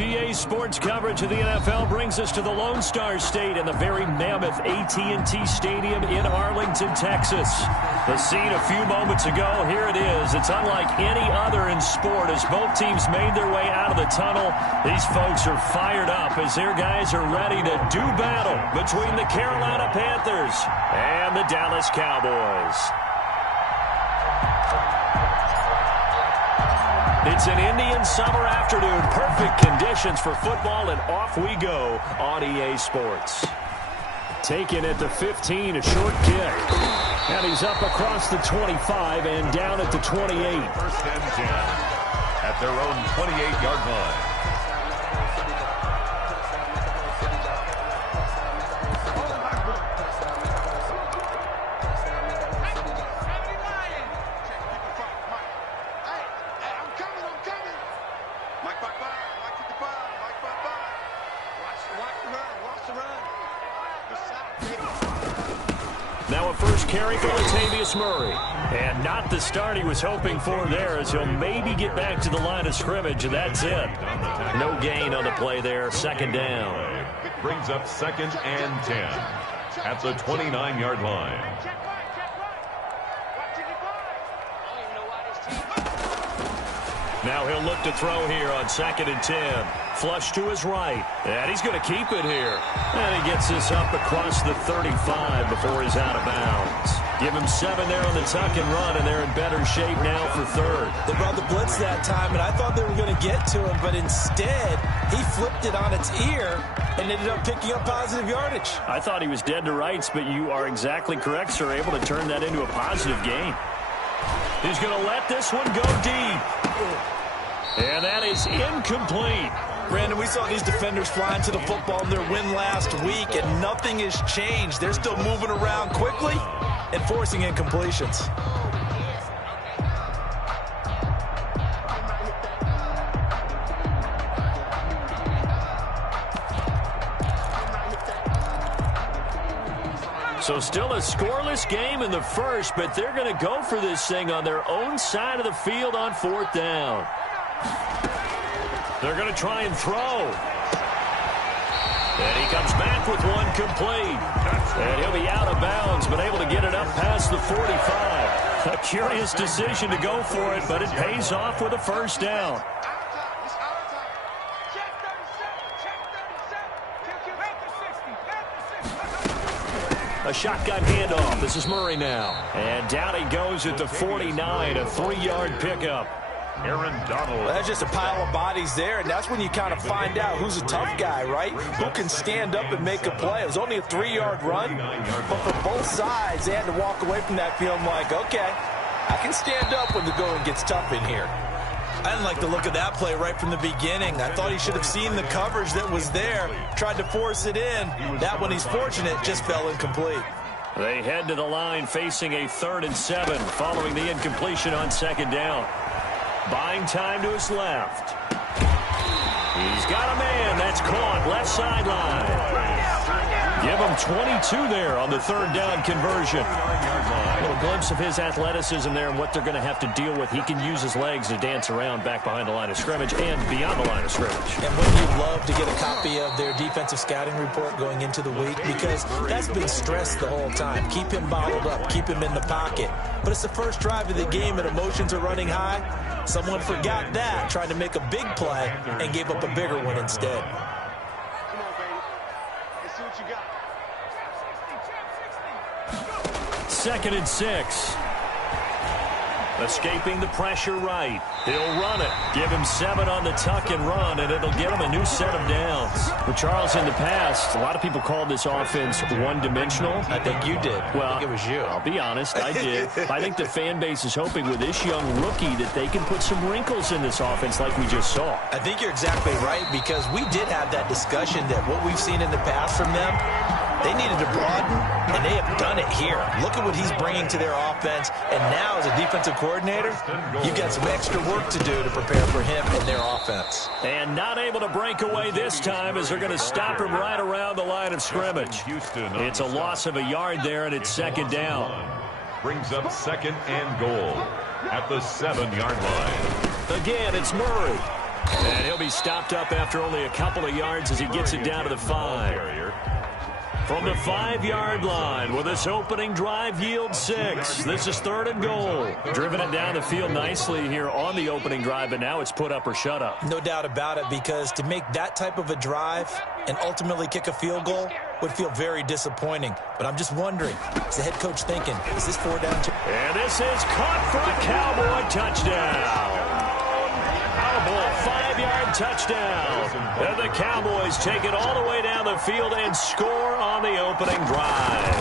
EA Sports coverage of the NFL brings us to the Lone Star State and the very mammoth AT&T Stadium in Arlington, Texas. The scene a few moments ago, here it is. It's unlike any other in sport as both teams made their way out of the tunnel. These folks are fired up as their guys are ready to do battle between the Carolina Panthers and the Dallas Cowboys. It's an Indian summer afternoon. Perfect conditions for football, and off we go on EA Sports. Taken at the 15, a short kick. And he's up across the 25 and down at the 28. First and 10 at their own 28-yard line. Now a first carry for Latavius Murray. And not the start he was hoping for there as he'll maybe get back to the line of scrimmage, and that's it. No gain on the play there, second down. Brings up second and 10 at the 29-yard line. Now he'll look to throw here on second and 10. Flush to his right. And he's going to keep it here. And he gets this up across the 35 before he's out of bounds. Give him 7 there on the tuck and run, and they're in better shape now for third. They brought the blitz that time, and I thought they were going to get to him, but instead he flipped it on its ear and ended up picking up positive yardage. I thought he was dead to rights, but you are exactly correct, sir. Able to turn that into a positive gain. He's going to let this one go deep. And that is incomplete. Brandon, we saw these defenders flying to the football in their win last week, and nothing has changed. They're still moving around quickly and forcing incompletions. So still a scoreless game in the first, but they're going to go for this thing on their own side of the field on fourth down. They're going to try and throw. And he comes back with one complete. And he'll be out of bounds, but able to get it up past the 45. A curious decision to go for it, but it pays off with a first down. A shotgun handoff. This is Murray now. And down he goes at the 49, a 3-yard pickup. Aaron Donald. That's just a pile of bodies there, and that's when you kind of find out who's a tough guy, right? Who can stand up and make a play. It was only a 3-yard run, but for both sides, they had to walk away from that feeling like, okay, I can stand up when the going gets tough in here. I didn't like the look of that play right from the beginning. I thought he should have seen the coverage that was there, tried to force it in. That one, he's fortunate, just fell incomplete. They head to the line facing a 3rd and 7 following the incompletion on second down. Buying time to his left. He's got a man. That's caught. Left sideline. Give him 22 there on the 3rd down conversion. A little glimpse of his athleticism there and what they're going to have to deal with. He can use his legs to dance around back behind the line of scrimmage and beyond the line of scrimmage. And wouldn't you love to get a copy of their defensive scouting report going into the week? Because that's been stressed the whole time. Keep him bottled up. Keep him in the pocket. But it's the first drive of the game and emotions are running high. Someone forgot that, tried to make a big play, and gave up a bigger one instead. Come on, baby. Let's see what you got. 2nd and 6. Escaping the pressure right. He'll run it. Give him 7 on the tuck and run, and it'll get him a new set of downs. But Charles, in the past, a lot of people called this offense one-dimensional. I think you did. Well, I think it was you. I'll be honest, I did. I think the fan base is hoping with this young rookie that they can put some wrinkles in this offense like we just saw. I think you're exactly right, because we did have that discussion that what we've seen in the past from them, they needed to broaden, and they have done it here. Look at what he's bringing to their offense, and now as a defensive coordinator, you've got some extra work to do to prepare for him and their offense. And not able to break away this time as they're going to stop him right around the line of scrimmage. It's a loss of a yard there, and it's second down. Brings up 2nd and goal at the 7-yard line. Again, it's Murray. And he'll be stopped up after only a couple of yards as he gets it down to the 5. From the 5-yard line, with this opening drive yield 6. This is 3rd and goal. Driven it down the field nicely here on the opening drive, but now it's put up or shut up. No doubt about it, because to make that type of a drive and ultimately kick a field goal would feel very disappointing. But I'm just wondering, is the head coach thinking, is this 4 down? And this is caught for a Cowboy touchdown. Cowboy 5-yard touchdown. And the Cowboys take it all the way down the field and score on the opening drive.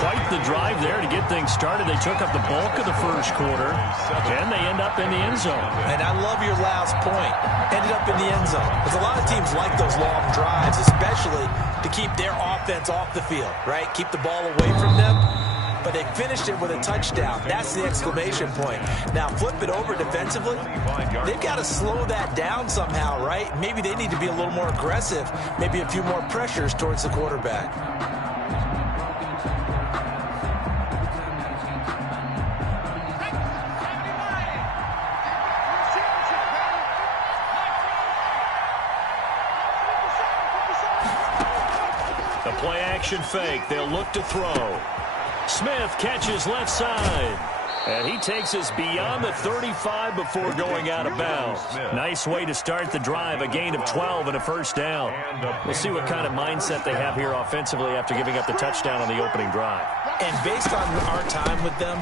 Quite the drive there to get things started. They took up the bulk of the first quarter, and they end up in the end zone. And I love your last point. Ended up in the end zone. Because a lot of teams like those long drives, especially to keep their offense off the field, right? Keep the ball away from them. But they finished it with a touchdown. That's the exclamation point. Now, flip it over defensively. They've got to slow that down somehow, right? Maybe they need to be a little more aggressive. Maybe a few more pressures towards the quarterback. The play-action fake. They'll look to throw. Smith catches left side. And he takes us beyond the 35 before going out of bounds. Nice way to start the drive. A gain of 12 and a first down. We'll see what kind of mindset they have here offensively after giving up the touchdown on the opening drive. And based on our time with them,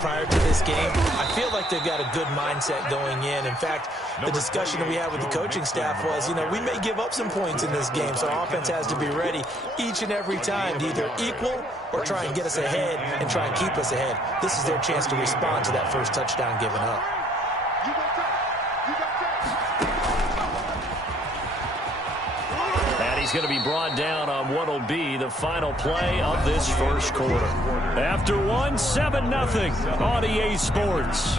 prior to this game, I feel like they've got a good mindset going in. In fact, the discussion that we had with the coaching staff was, we may give up some points in this game, so our offense has to be ready each and every time to either equal or try and get us ahead and try and keep us ahead. This is their chance to respond to that first touchdown given up. And he's going to be brought down on what will be the final play of this first quarter. After 7-0 on EA Sports.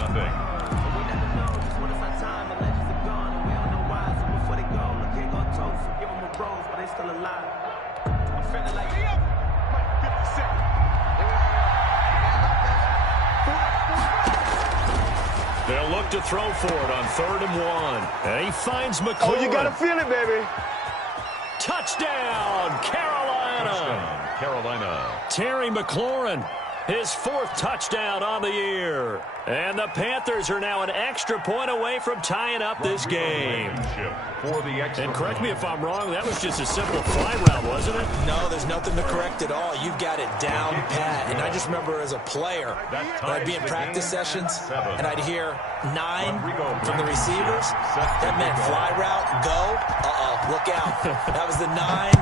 They'll look to throw for it on 3rd and 1. And he finds McLaurin. Oh, you got to feel it, baby. Touchdown, Carolina. Touchdown, Carolina. Terry McLaurin, his 4th touchdown on the year. And the Panthers are now an extra point away from tying up this game. And correct me if I'm wrong, that was just a simple fly route, wasn't it? No, there's nothing to correct at all. You've got it down pat. And I just remember as a player, when I'd be in practice sessions, and I'd hear 9 from the receivers. That meant fly route, go. Look out. That was the 9,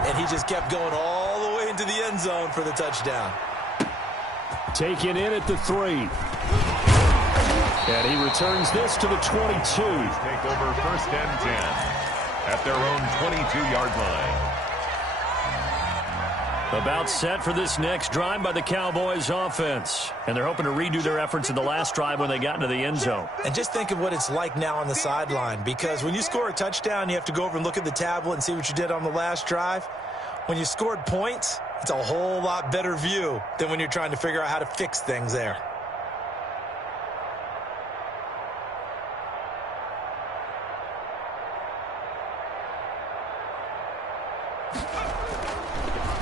and he just kept going all the way into the end zone for the touchdown. Taken in at the 3. And he returns this to the 22. Take over 1st and 10 at their own 22-yard line. About set for this next drive by the Cowboys offense. And they're hoping to redo their efforts in the last drive when they got into the end zone. And just think of what it's like now on the sideline, because when you score a touchdown, you have to go over and look at the tablet and see what you did on the last drive. When you scored points, it's a whole lot better view than when you're trying to figure out how to fix things there.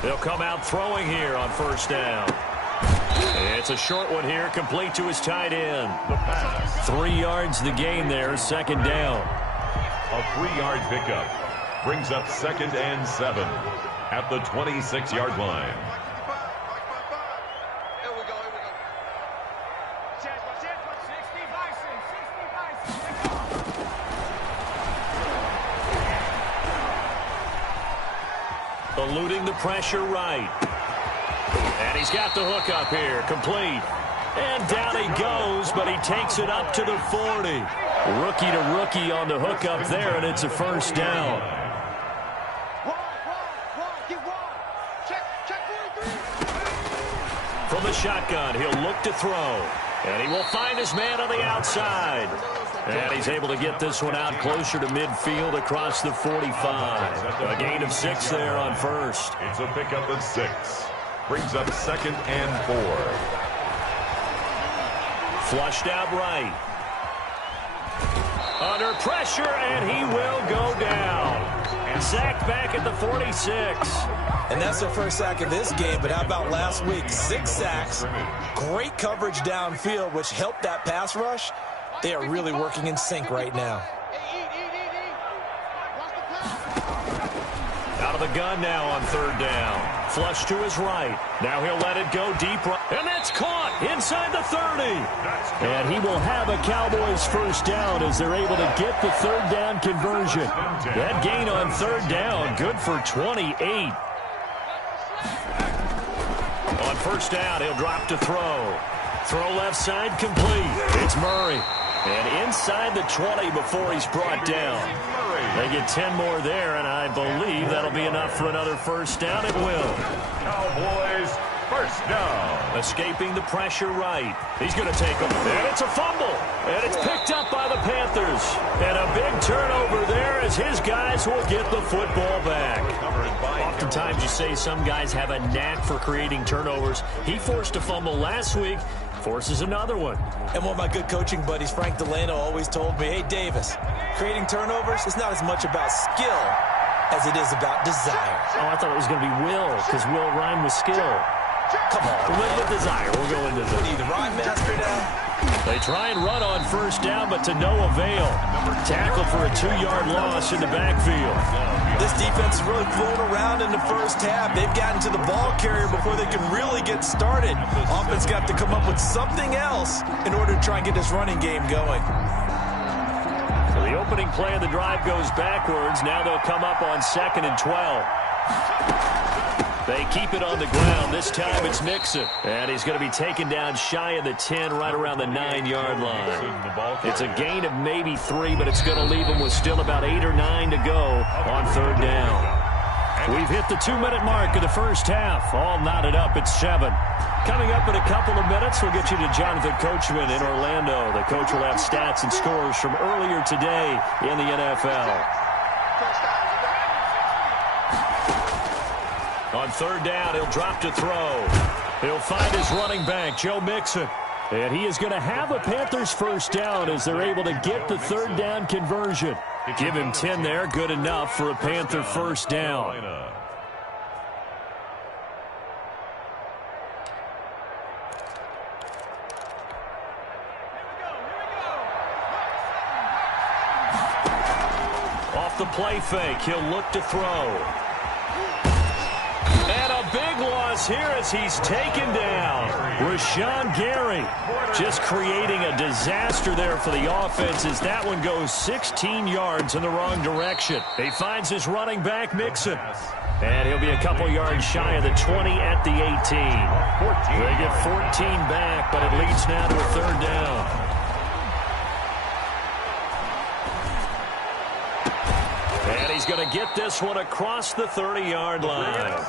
They'll come out throwing here on 1st down. It's a short one here, complete to his tight end. 3 yards the gain there, 2nd down. A 3-yard pickup brings up 2nd and 7 at the 26-yard line. Eluding the pressure right. And he's got the hook up here, complete. And down he goes, but he takes it up to the 40. Rookie to rookie on the hook up there, and it's a 1st down. From the shotgun, he'll look to throw. And he will find his man on the outside. And he's able to get this one out closer to midfield across the 45. A gain of 6 there on 1st. It's a pickup of 6. Brings up 2nd and 4. Flushed out right. Under pressure, and he will go down. And sacked back at the 46. And that's their first sack of this game, but how about last week? 6 sacks, great coverage downfield, which helped that pass rush. They are really working in sync right now. Out of the gun now on third down. Flush to his right. Now he'll let it go deep right. And that's caught inside the 30. And he will have a Cowboys first down as they're able to get the third down conversion. That gain on third down, good for 28. On first down, he'll drop to throw. Throw left side complete. It's Murray. And inside the 20 before he's brought down. They get 10 more there, and I believe that'll be enough for another first down. It will. Cowboys first down. Escaping the pressure right. He's going to take him. And it's a fumble. And it's picked up by the Panthers. And a big turnover there as his guys will get the football back. Oftentimes you say some guys have a knack for creating turnovers. He forced a fumble last week. Forces another one. And one of my good coaching buddies, Frank Delano, always told me, hey, Davis, creating turnovers is not as much about skill as it is about desire. Oh, I thought it was going to be will, because will rhyme with skill. Come on, we'll with desire. We'll go into What are you, the rhyme master now? They try and run on first down, but to no avail. Tackle for a 2-yard loss in the backfield. This defense has really flown around in the first half. They've gotten to the ball carrier before they can really get started. Offense got to come up with something else in order to try and get this running game going. So the opening play of the drive goes backwards. Now they'll come up on 2nd and 12. They keep it on the ground. This time it's Mixon. And he's going to be taken down shy of the 10, right around the 9-yard line. It's a gain of maybe 3, but it's going to leave him with still about 8 or 9 to go on third down. We've hit the 2-minute mark of the first half. All knotted up at 7. Coming up in a couple of minutes, we'll get you to Jonathan Coachman in Orlando. The coach will have stats and scores from earlier today in the NFL. On third down, he'll drop to throw. He'll find his running back, Joe Mixon. And he is going to have a Panthers first down as they're able to get the third down conversion. Give him 10 there, good enough for a Panther first down. Off the play fake, he'll look to throw. And a big loss here as he's taken down. Rashawn Gary just creating a disaster there for the offense as that one goes 16 yards in the wrong direction. He finds his running back, Mixon. And he'll be a couple yards shy of the 20 at the 18. They get 14 back, but it leads now to a third down. And he's going to get this one across the 30-yard line.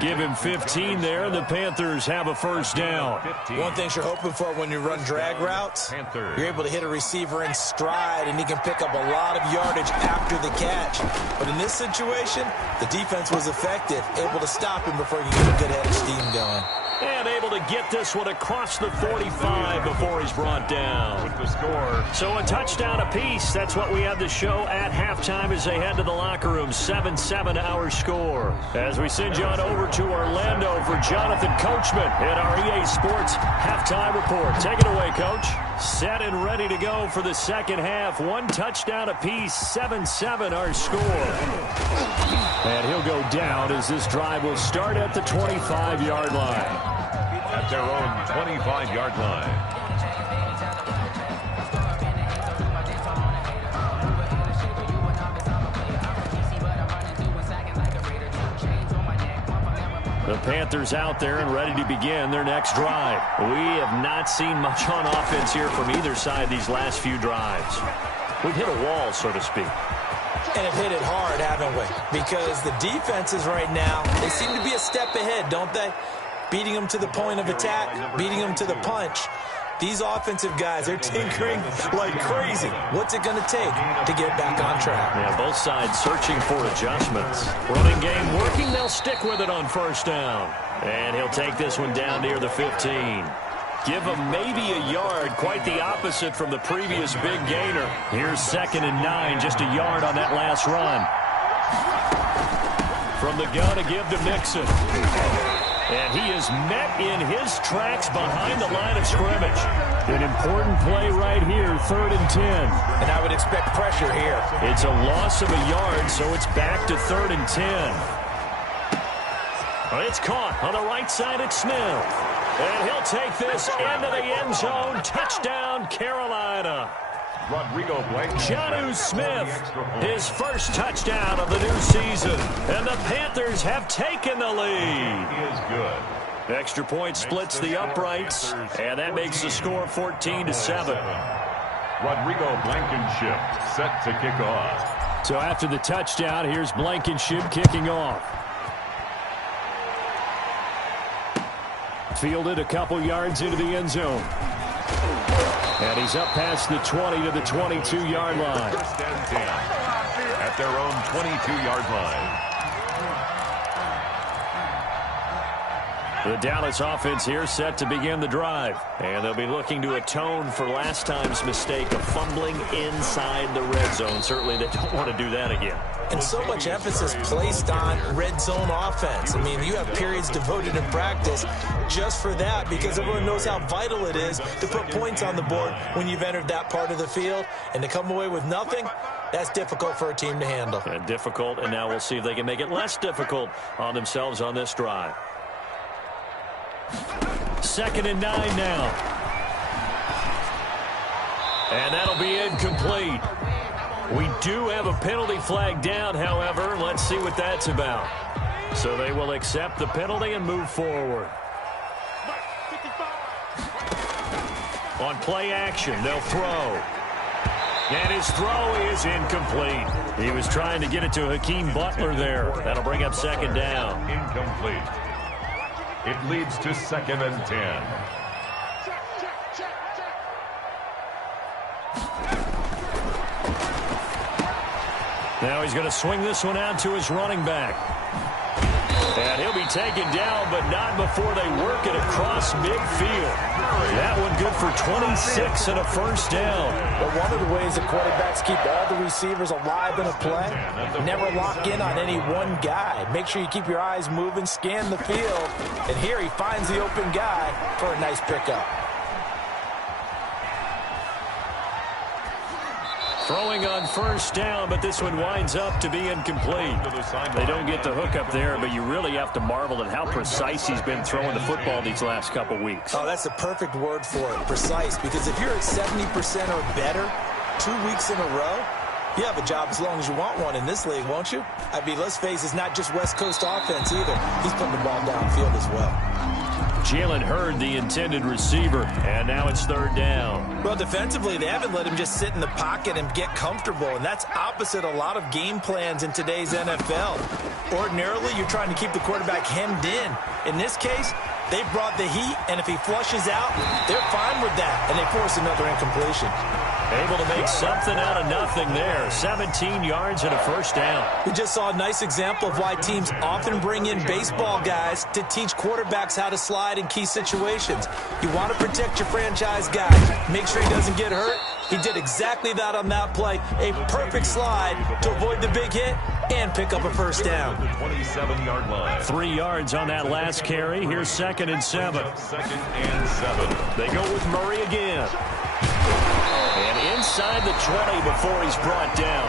Give him 15 there, and the Panthers have a first down. One thing you're hoping for when you run drag routes, you're able to hit a receiver in stride, and he can pick up a lot of yardage after the catch. But in this situation, the defense was effective, able to stop him before he could get a good head of steam going. And able to get this one across the 45 before he's brought down. With the score. So a touchdown apiece. That's what we have to show at halftime as they head to the locker room. 7-7 our score. As we send you on over to Orlando for Jonathan Coachman at our EA Sports halftime report. Take it away, Coach. Set and ready to go for the second half. One touchdown apiece. 7-7 our score. And he'll go down as this drive will start at the 25-yard line. At their own 25-yard line. The Panthers out there and ready to begin their next drive. We have not seen much on offense here from either side these last few drives. We've hit a wall, so to speak. And have hit it hard, haven't we? Because the defenses right now, they seem to be a step ahead, don't they? Beating them to the point of attack, beating them to the punch. These offensive guys, they're tinkering like crazy. What's it going to take to get back on track? Yeah, both sides searching for adjustments. Running game working, they'll stick with it on first down. And he'll take this one down near the 15. Give him maybe a yard, quite the opposite from the previous big gainer. Here's 2nd and 9, just a yard on that last run. From the gun, a give to Mixon. And he is met in his tracks behind the line of scrimmage. An important play right here, 3rd and 10. And I would expect pressure here. It's a loss of a yard, so it's back to 3rd and 10. It's caught on the right side at Smith. And he'll take this into the end zone. Touchdown, Carolina. Jonnu Smith, his first touchdown of the new season. And the Panthers have taken the lead. He is good. Extra point splits the uprights, and that makes the score 14-7. Rodrigo Blankenship set to kick off. So after the touchdown, here's Blankenship kicking off. Fielded a couple yards into the end zone. And he's up past the 20 to the 22-yard line. 1st and 10 at their own 22-yard line. The Dallas offense here set to begin the drive. And they'll be looking to atone for last time's mistake of fumbling inside the red zone. Certainly they don't want to do that again. And so much emphasis placed on red zone offense. I mean, you have periods devoted in practice just for that because everyone knows how vital it is to put points on the board when you've entered that part of the field. And to come away with nothing, that's difficult for a team to handle. And difficult, and now we'll see if they can make it less difficult on themselves on this drive. 2nd and 9 now. And that'll be incomplete. We do have a penalty flag down, however. Let's see what that's about. So they will accept the penalty and move forward. On play action, they'll throw. And his throw is incomplete. He was trying to get it to Hakeem Butler there. That'll bring up 2nd down. Incomplete. It leads to 2nd and 10. Now he's going to swing this one out to his running back. And he'll be taken down, but not before they work it across midfield. That one good for 26 and a 1st down. But one of the ways that quarterbacks keep all the receivers alive in a play, never lock in on any one guy. Make sure you keep your eyes moving, scan the field. And here he finds the open guy for a nice pickup. Throwing on 1st down, but this one winds up to be incomplete. They don't get the hook up there, but you really have to marvel at how precise he's been throwing the football these last couple weeks. Oh, that's the perfect word for it, precise, because if you're at 70% or better 2 weeks in a row, you have a job as long as you want one in this league, won't you? I mean, let's face it, it's not just West Coast offense either. He's putting the ball downfield as well. Jalen Hurd, the intended receiver, and now it's 3rd down. Well, defensively, they haven't let him just sit in the pocket and get comfortable, and that's opposite a lot of game plans in today's NFL. Ordinarily, you're trying to keep the quarterback hemmed in. In this case, they brought the heat, and if he flushes out, they're fine with that, and they force another incompletion. Able to make something out of nothing there. 17 yards and a 1st down. We just saw a nice example of why teams often bring in baseball guys to teach quarterbacks how to slide in key situations. You want to protect your franchise guy. Make sure he doesn't get hurt. He did exactly that on that play. A perfect slide to avoid the big hit and pick up a 1st down. 27-yard line. 3 yards on that last carry. Here's 2nd and 7. 2nd and 7. They go with Murray again. And inside the 20 before he's brought down.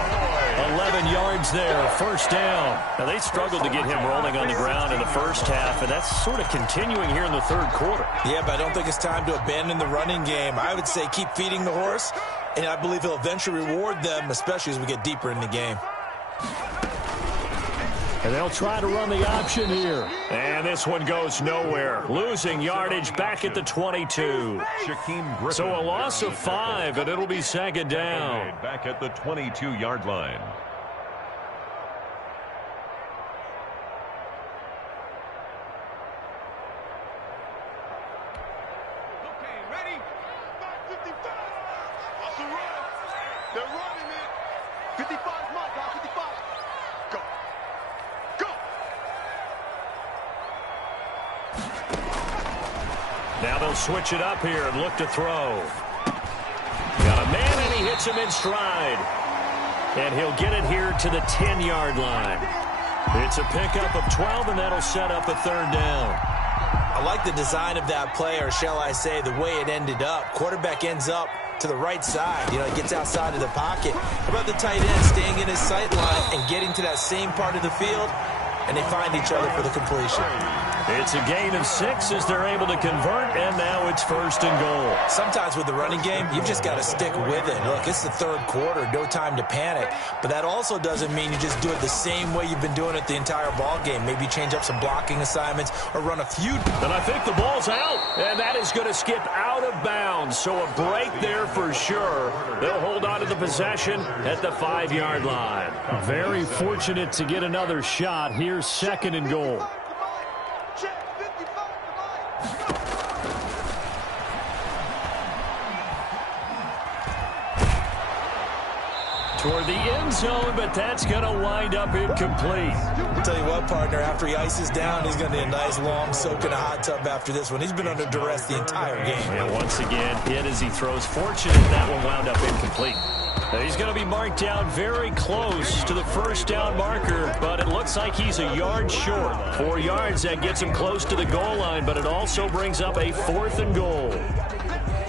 11 yards there, 1st down. Now, they struggled to get him rolling on the ground in the first half, and that's sort of continuing here in the 3rd quarter. Yeah, but I don't think it's time to abandon the running game. I would say keep feeding the horse, and I believe he'll eventually reward them, especially as we get deeper in the game. And they'll try to run the option here. And this one goes nowhere. Losing yardage back at the 22. So a loss of 5, and it'll be 2nd down. Back at the 22-yard line. Okay, ready? 55. That's a run. They're running it. 55 mark, guys. 55. Go. Go. Now they'll switch it up here and look to throw. Got a man, and he hits him in stride. And he'll get it here to the 10-yard line. It's a pickup of 12, and that'll set up a third down. I like the design of that play, or shall I say the way it ended up. Quarterback ends up to the right side. You know, he gets outside of the pocket. How about the tight end staying in his sight line and getting to that same part of the field, and they find each other for the completion. It's a gain of 6 as they're able to convert, and now it's 1st and goal. Sometimes with the running game, you've just got to stick with it. Look, it's the third quarter, no time to panic. But that also doesn't mean you just do it the same way you've been doing it the entire ball game. Maybe change up some blocking assignments or run a few. And I think the ball's out, and that is going to skip out of bounds. So a break there for sure. They'll hold on to the possession at the 5-yard line. Very fortunate to get another shot. Here's 2nd and goal. Toward the end zone, but that's going to wind up incomplete. I'll tell you what, partner, after he ices down, he's going to need a nice long soak in a hot tub after this one. He's been under duress the entire game. And once again, hit as he throws. Fortunate that one wound up incomplete. He's going to be marked down very close to the first down marker, but it looks like he's a yard short. 4 yards, that gets him close to the goal line, but it also brings up a 4th and goal.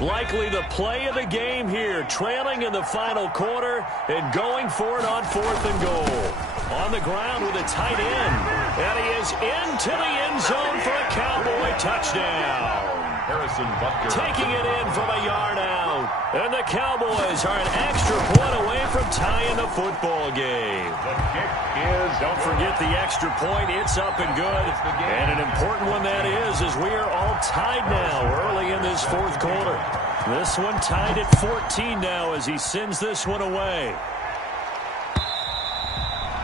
Likely the play of the game here, trailing in the final quarter and going for it on 4th and goal. On the ground with a tight end, and he is into the end zone for a Cowboy touchdown. Harrison Butker taking it in from a yard out. And the Cowboys are an extra point away from tying the football game. The kick is... Don't forget the extra point. It's up and good. And an important one that is, as we are all tied now early in this 4th quarter. This one tied at 14 now as he sends this one away.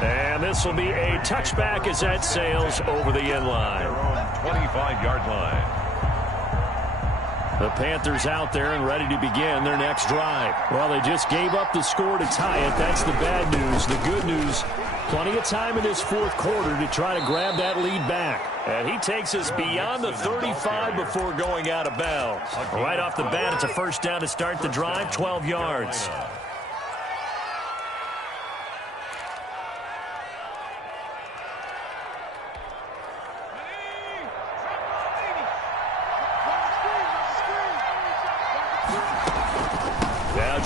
And this will be a touchback as that sails over the end line. 25-yard line. The Panthers out there and ready to begin their next drive. Well, they just gave up the score to tie it. That's the bad news. The good news, plenty of time in this 4th quarter to try to grab that lead back. And he takes us beyond the 35 before going out of bounds. Right off the bat, it's a first down to start the drive, 12 yards.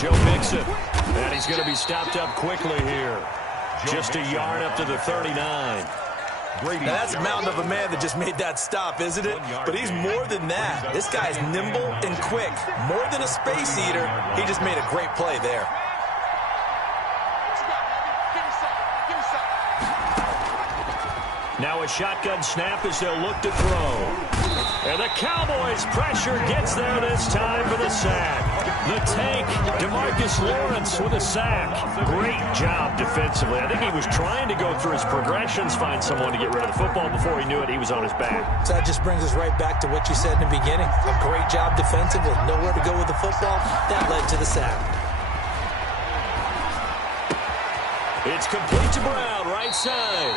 Joe Mixon, and he's going to be stopped up quickly here. Just a yard up to the 39. Now that's a mountain of a man that just made that stop, isn't it? But he's more than that. This guy's nimble and quick. More than a space eater, he just made a great play there. Now a shotgun snap as they'll look to throw. And the Cowboys' pressure gets there this time for the sack. The tank, DeMarcus Lawrence with a sack. Great job defensively. I think he was trying to go through his progressions, find someone to get rid of the football. Before he knew it, he was on his back. So that just brings us right back to what you said in the beginning. A great job defensively. Nowhere to go with the football. That led to the sack. It's complete to Brown, right side.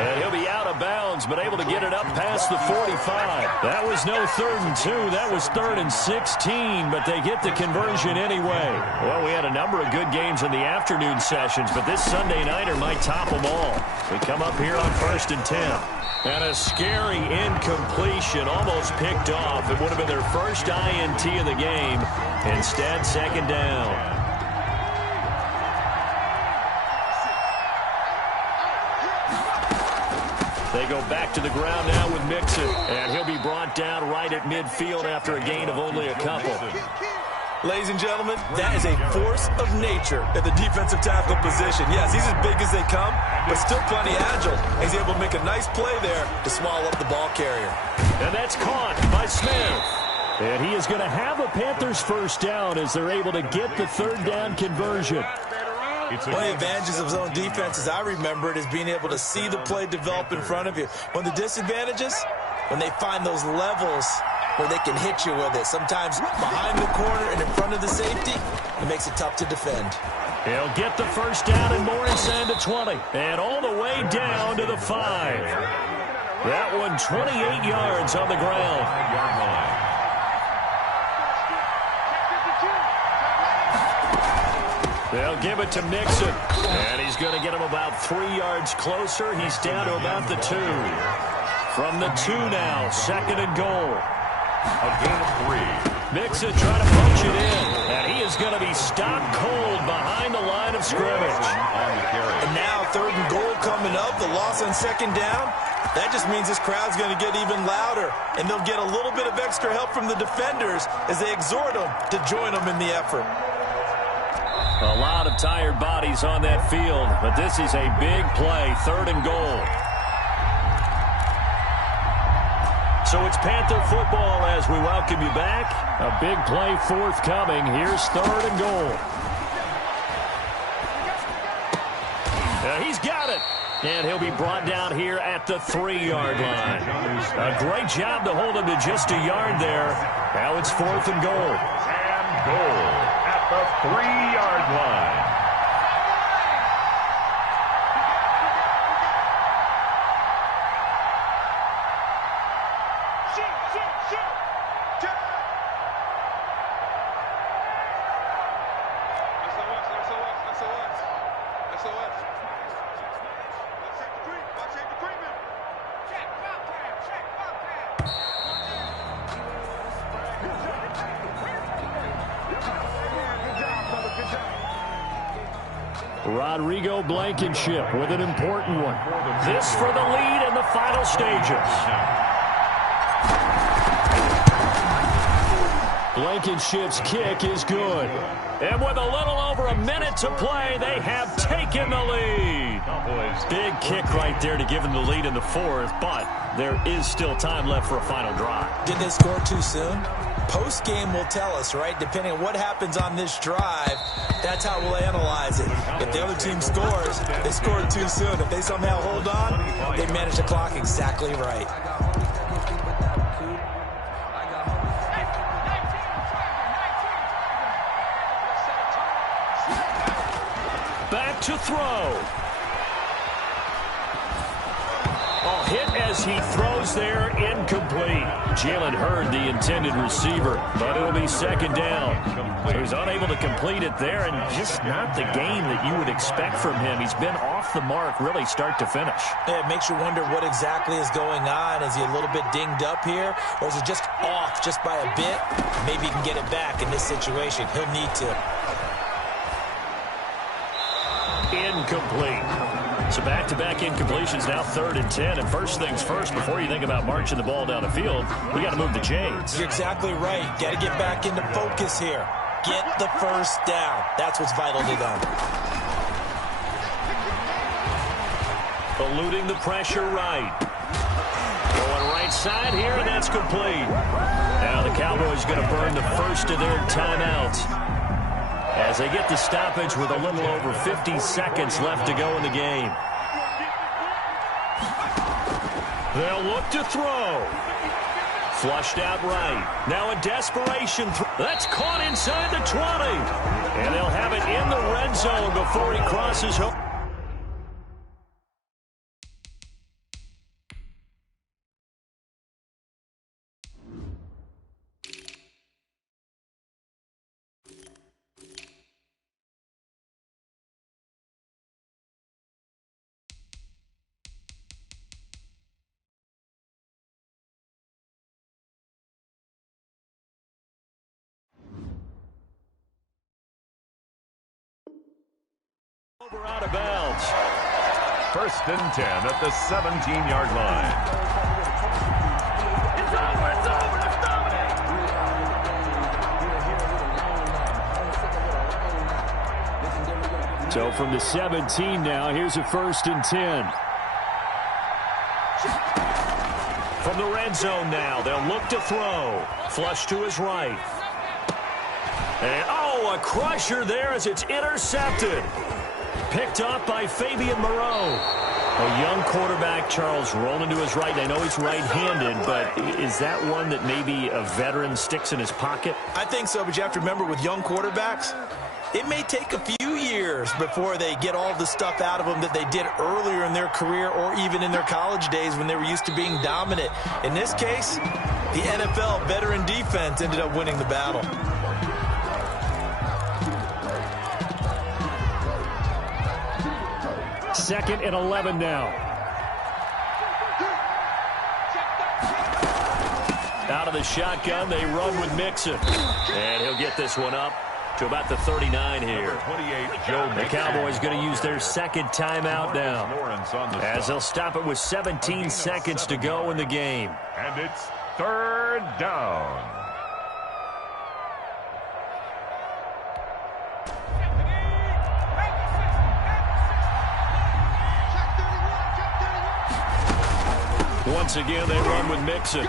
And he'll be out of bounds, but able to get it up past the 45. That was no 3rd and 2. That was 3rd and 16, but they get the conversion anyway. Well, we had a number of good games in the afternoon sessions, but this Sunday nighter might top them all. We come up here on 1st and 10. And a scary incompletion, almost picked off. It would have been their first INT of the game. Instead, 2nd down. They go back to the ground now with Mixon, and he'll be brought down right at midfield after a gain of only a couple. Ladies and gentlemen, that is a force of nature at the defensive tackle position. Yes, he's as big as they come, but still plenty agile. He's able to make a nice play there to swallow up the ball carrier. And that's caught by Smith. And he is going to have a Panthers first down as they're able to get the 3rd down conversion. One of the advantages of zone defense, as I remember it, is being able to see the play develop in front of you. One of the disadvantages, when they find those levels where they can hit you with it. Sometimes behind the corner and in front of the safety, it makes it tough to defend. He'll get the first down and more inside the 20. And all the way down to the 5. That one 28 yards on the ground. They'll give it to Mixon. And he's going to get him about 3 yards closer. He's down to about the 2. From the 2 now, 2nd and goal. A gain of 3. Mixon trying to punch it in. And he is going to be stopped cold behind the line of scrimmage. And now 3rd and goal coming up. The loss on 2nd down. That just means this crowd's going to get even louder. And they'll get a little bit of extra help from the defenders as they exhort them to join them in the effort. A lot of tired bodies on that field, but this is a big play, 3rd and goal. So it's Panther football as we welcome you back. A big play forthcoming. Here's 3rd and goal. He's got it. And he'll be brought down here at the 3-yard line. A great job to hold him to just a yard there. Now it's 4th and goal. And goal at the 3-yard line. Rodrigo Blankenship with an important one. This for the lead in the final stages. Blankenship's kick is good. And with a little over a minute to play, they have taken the lead. Big kick right there to give them the lead in the 4th, but there is still time left for a final drive. Did they score too soon? Post-game will tell us, right? Depending on what happens on this drive, that's how we'll analyze it. If the other team scores, they scored too soon. If they somehow hold on, they manage the clock exactly right. Back to throw. Hit as he throws there, incomplete. Jalen Hurd, the intended receiver, but it'll be 2nd down. So he's unable to complete it there, and just not the game that you would expect from him. He's been off the mark, really, start to finish. Yeah, it makes you wonder what exactly is going on. Is he a little bit dinged up here, or is it just off just by a bit? Maybe he can get it back in this situation. He'll need to. Incomplete. So back-to-back incompletions, now 3rd and 10. And first things first, before you think about marching the ball down the field, we got to move the chains. You're exactly right. Got to get back into focus here. Get the first down. That's what's vital to them. Eluding the pressure right. Going right side here, and that's complete. Now the Cowboys going to burn the first of their timeouts as they get the stoppage with a little over 50 seconds left to go in the game. They'll look to throw. Flushed out right. Now a desperation throw. That's caught inside the 20. And they'll have it in the red zone before he crosses home. Out of bounds. 1st and 10 at the 17-yard line. It's over, it's over, So from the 17 now, here's a 1st and 10. From the red zone now, they'll look to throw. Flush to his right. And, a crusher there as it's intercepted. Picked up by Fabian Moreau. A young quarterback, Charles, rolling to his right. I know he's right-handed, but is that one that maybe a veteran sticks in his pocket? I think so, but you have to remember with young quarterbacks, it may take a few years before they get all the stuff out of them that they did earlier in their career or even in their college days when they were used to being dominant. In this case, the NFL veteran defense ended up winning the battle. 2nd and 11 now. Out of the shotgun, they run with Mixon. And he'll get this one up to about the 39 here. The Cowboys going to use their second timeout now, as they'll stop it with 17 seconds to go in the game. And it's 3rd down. Once again, they run with Mixon.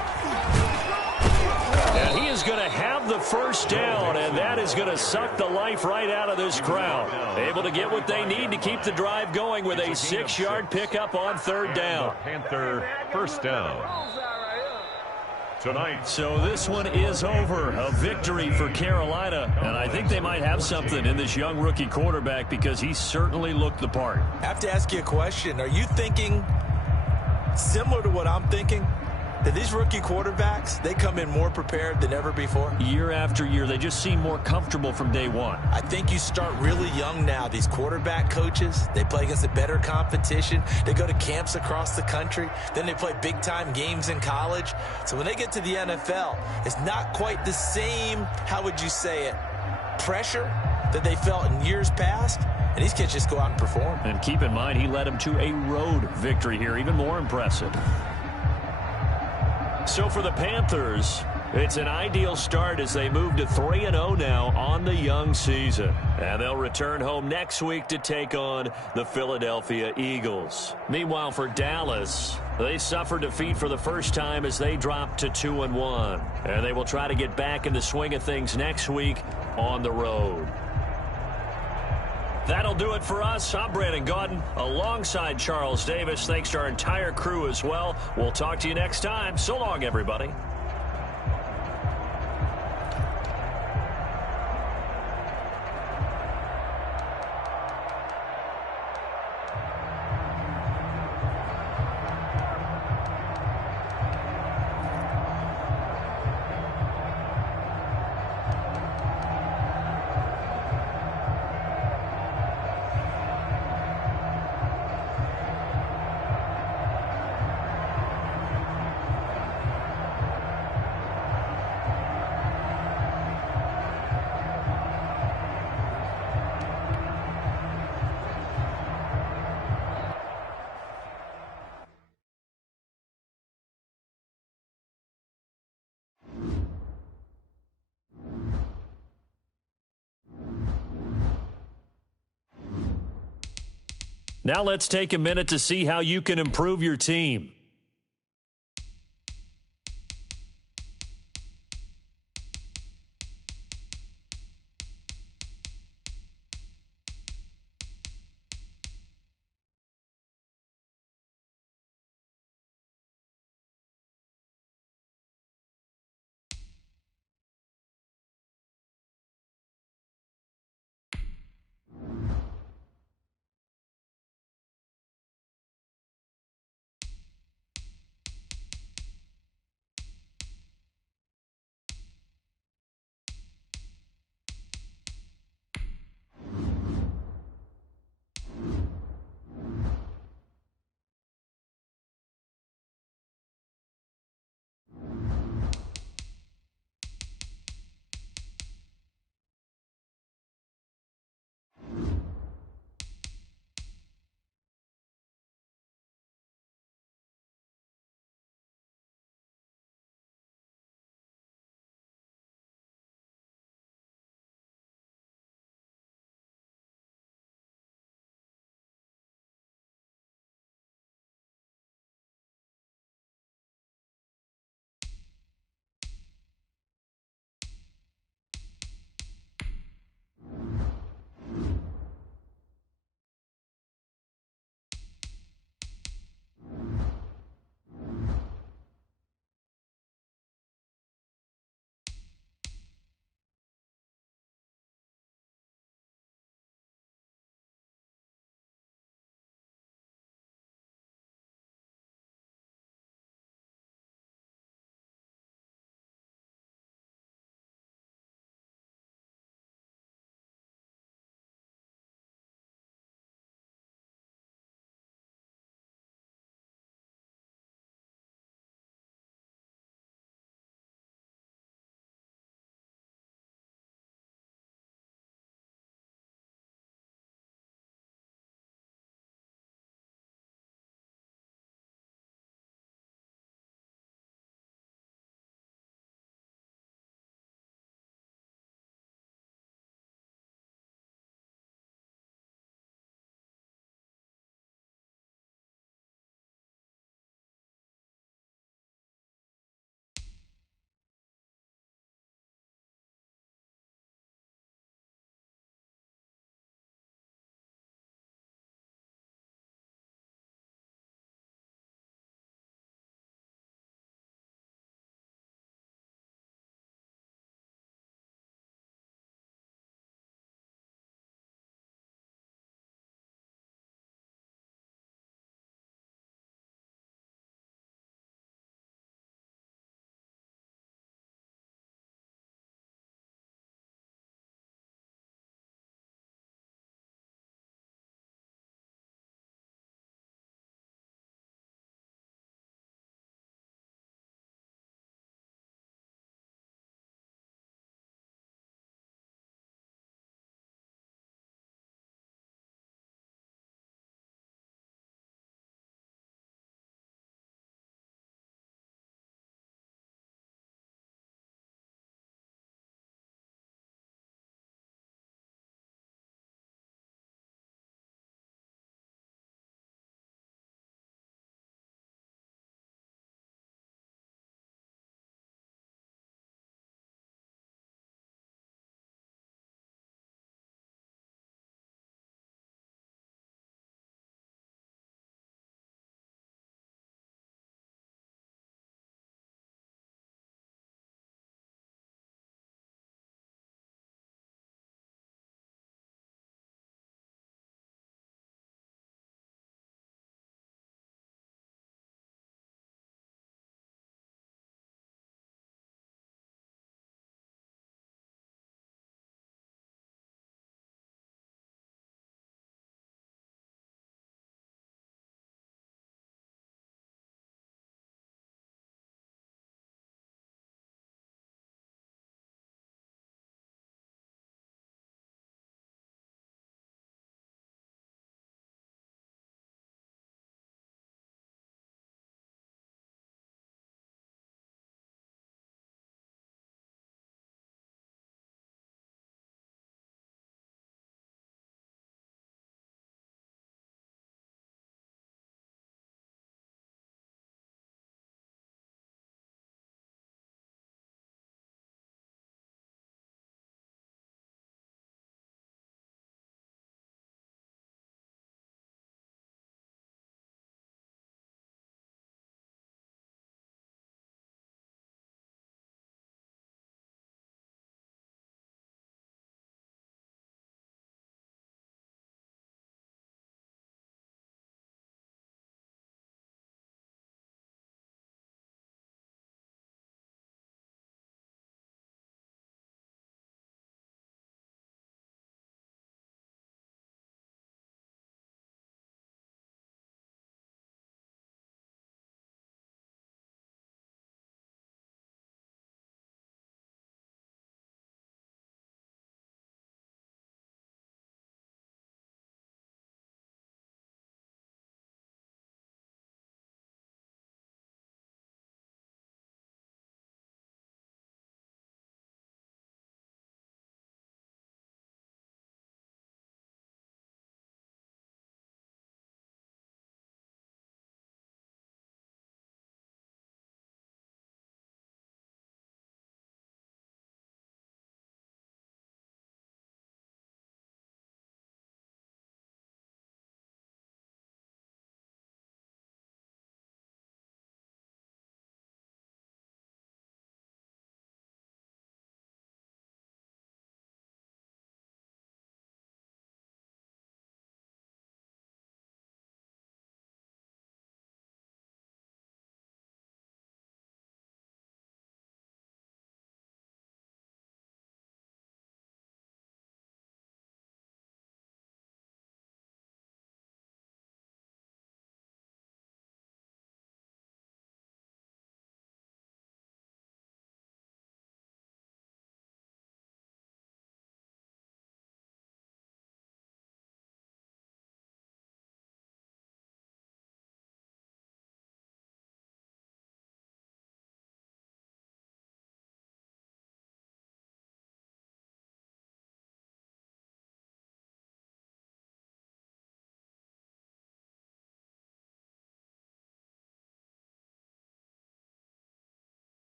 And he is going to have the first down, and that is going to suck the life right out of this crowd. Able to get what they need to keep the drive going with a 6-yard pickup on 3rd down. Panther first down. Tonight. So this one is over. A victory for Carolina. And I think they might have something in this young rookie quarterback because he certainly looked the part. I have to ask you a question. Are you thinking similar to what I'm thinking? That these rookie quarterbacks, they come in more prepared than ever before? Year after year, they just seem more comfortable from day one. I think you start really young now. These quarterback coaches, they play against a better competition. They go to camps across the country. Then they play big-time games in college. So when they get to the NFL, it's not quite the same, how would you say it, pressure that they felt in years past. And these kids just go out and perform. And keep in mind, he led them to a road victory here, even more impressive. So for the Panthers, it's an ideal start as they move to 3-0 now on the young season. And they'll return home next week to take on the Philadelphia Eagles. Meanwhile, for Dallas, they suffered defeat for the first time as they dropped to 2-1. And they will try to get back in the swing of things next week on the road. That'll do it for us. I'm Brandon Gaudin alongside Charles Davis. Thanks to our entire crew as well. We'll talk to you next time. So long, everybody. Now let's take a minute to see how you can improve your team.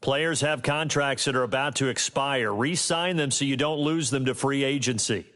Players have contracts that are about to expire. Re-sign them so you don't lose them to free agency.